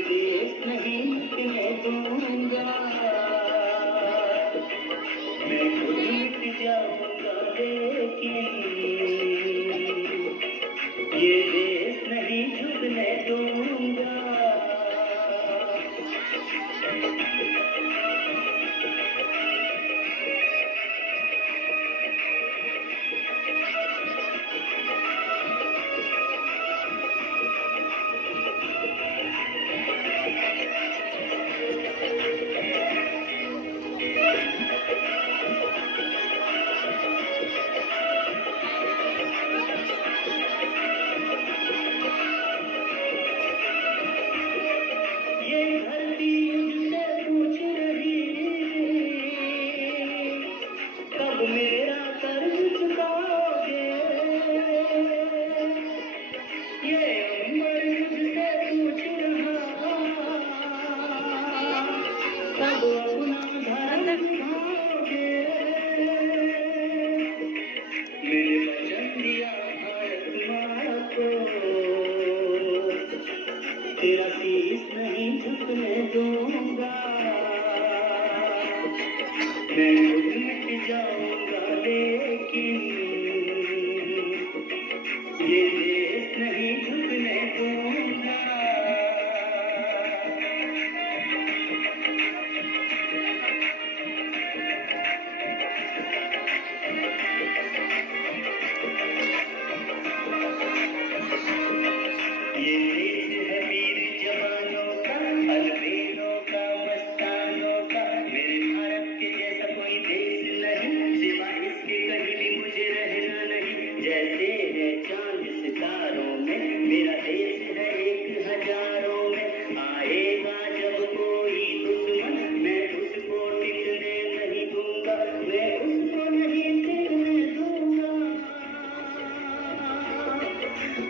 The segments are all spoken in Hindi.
देश नहीं मिटने दूंगा, मैं खुद मिट जाऊंगा लेकिन ये देश नहीं झुकने दूंगा। ये धरती मुझसे पूछ रही कब मेरा कर्ज चुकाओगे, ये अम्बर मुझसे पूछ रहा कब अपना धर्म निभाओगे। मेरे वचन दिया भारत माँ को, तेरा शीश नहीं झुकने दूंगा, मैं खुद मिट जाऊंगा लेकिन ये देश नहीं झुकने दूंगा। ये देश है वीर जवानों का, अलबेलों का, मस्तानों का। मेरे भारत के जैसा कोई देश नहीं, सिवा इसके कहीं भी मुझे रहना नहीं। जैसे है चांद सितारों में, मेरा देश है एक हजारों में। आएगा जब कोई दुश्मन, मैं उसको टिकने नहीं दूंगा, मैं उसको नहीं टिकने दूंगा,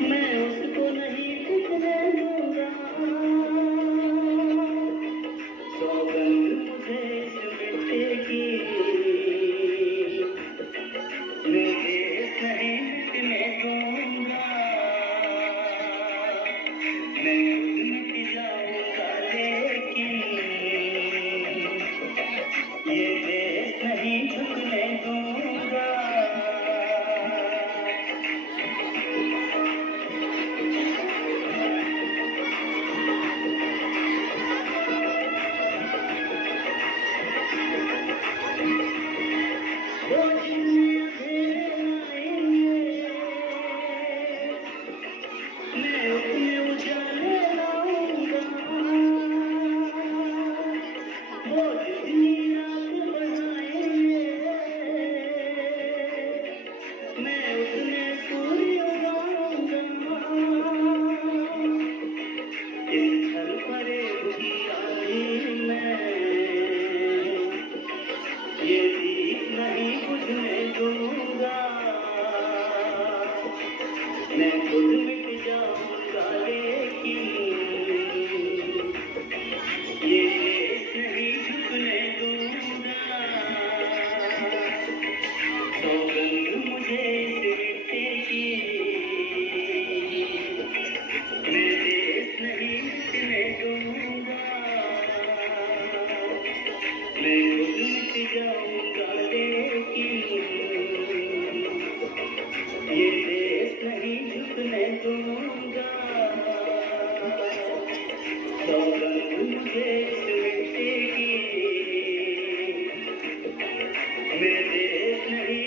मैं उसको नहीं टिकने दूंगा। सौगंध मुझे इस बेटे की, मैं देश नहीं मिटने दूंगा, मैं खुद मिट जाऊंगा लेकिन ये देश नहीं झुकने दूंगा। वो जिन्हें अंधेरे लाएंगे, मैं उतने उजाले लाऊंगा। वो जितनी रात बढ़ाएंगे, मैं उतने सूर्य उगाऊंगा। इस छल फरेब की आंधी में ये दीप नहीं बुझने दूंगा, मैं खुद मिट जाऊंगा लेकिन ये देश नहीं झुकने दूंगा। सौगंध मुझे इस मिट्टी की, मैं देश नहीं मिटने दूंगा, मैं खुद मिट जाऊंगा लेकिन ये देश नहीं झुकने दूंगा। सौगंध मुझे इस मिट्टी की, मैं देश नहीं